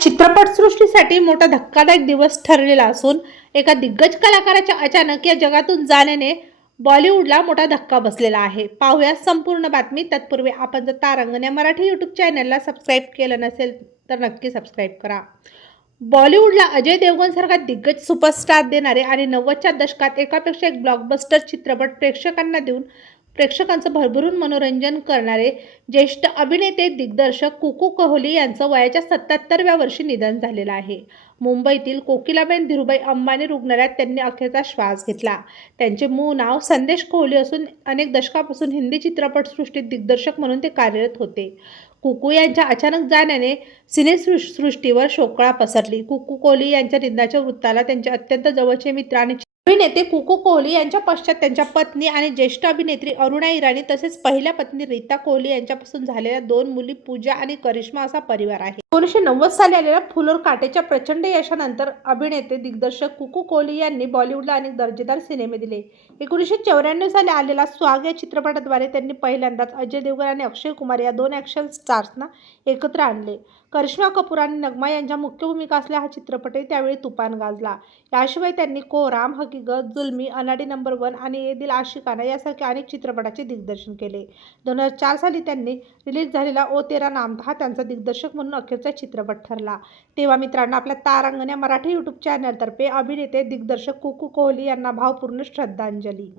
चित्रपटसृष्टीसाठी मोठा धक्कादायक दिवस ठरलेला असून एका दिग्गज कलाकाराच्या अचानक या जगातून जाण्याने बॉलिवूडला मोठा धक्का बसलेला आहे. पाहूया संपूर्ण बातमी. तत्पूर्वी आपण जर तारंगण या मराठी यूट्यूब चॅनलला सबस्क्राईब केलं नसेल तर नक्की सबस्क्राईब करा. बॉलिवूडला अजय देवगणसारखा दिग्गज सुपरस्टार देणारे आणि 90च्या दशकात एकापेक्षा एक ब्लॉकबस्टर चित्रपट प्रेक्षकांना देऊन प्रेक्षकांचं भरभरून मनोरंजन करणारे ज्येष्ठ अभिनेते दिग्दर्शक कुकू कोहली यांचं वयाच्या 77व्या वर्षी निधन झालेलं आहे. मुंबईतील कोकिलाबेन धीरूभाई अंबानी रुग्णालयात त्यांनी अखेरचा श्वास घेतला. त्यांचे मूळ नाव संदेश कोहली असून अनेक दशकापासून हिंदी चित्रपटसृष्टीत दिग्दर्शक म्हणून ते कार्यरत होते. कुकू यांच्या अचानक जाण्याने सिनेसृष्टीवर शोककळा पसरली. कुकू कोहली यांच्या निधनाच्या वृत्ताला त्यांचे अत्यंत जवळचे मित्र आणि अभिनेते कुकू कोहली यांच्या पश्चात त्यांच्या पत्नी आणि ज्येष्ठ अभिनेत्री अरुणा इराणी तसेच पहिल्या पत्नी रीता कोहली यांच्यापासून झालेल्या 2 मुली पूजा आणि करिश्मा असा परिवार आहे. 1990 साली आलेल्या फुल और कांटेच्या प्रचंड यशानंतर अभिनेते दिग्दर्शक कुकू कोहली यांनी बॉलिवूडला अनेक दर्जेदार सिनेमे दिले. 1994 साली आलेला स्वाग या चित्रपटाद्वारे त्यांनी पहिल्यांदाच अजय देवगण आणि अक्षय कुमार या 2 ॲक्शन स्टार्सना एकत्र आणले. करिश्मा कपूर आणि नगमा यांच्या मुख्य भूमिका असलेला हा चित्रपटही त्यावेळी तुफान गाजला. याशिवाय त्यांनी कोहराम, हकीकत, जुल्मी, अनाडी नंबर 1 आणि ये दिल आशिकाना यासारख्या अनेक चित्रपटांचे दिग्दर्शन केले. 2004 साली त्यांनी रिलीज झालेला ओ तेरा नाम था त्यांचा दिग्दर्शक म्हणून अखेरचा चित्रपट ठरला. तेव्हा मित्रांनो, आपल्या तारंगण या मराठी यूट्यूब चॅनलतर्फे अभिनेते दिग्दर्शक कुकू कोहली यांना भावपूर्ण श्रद्धांजली.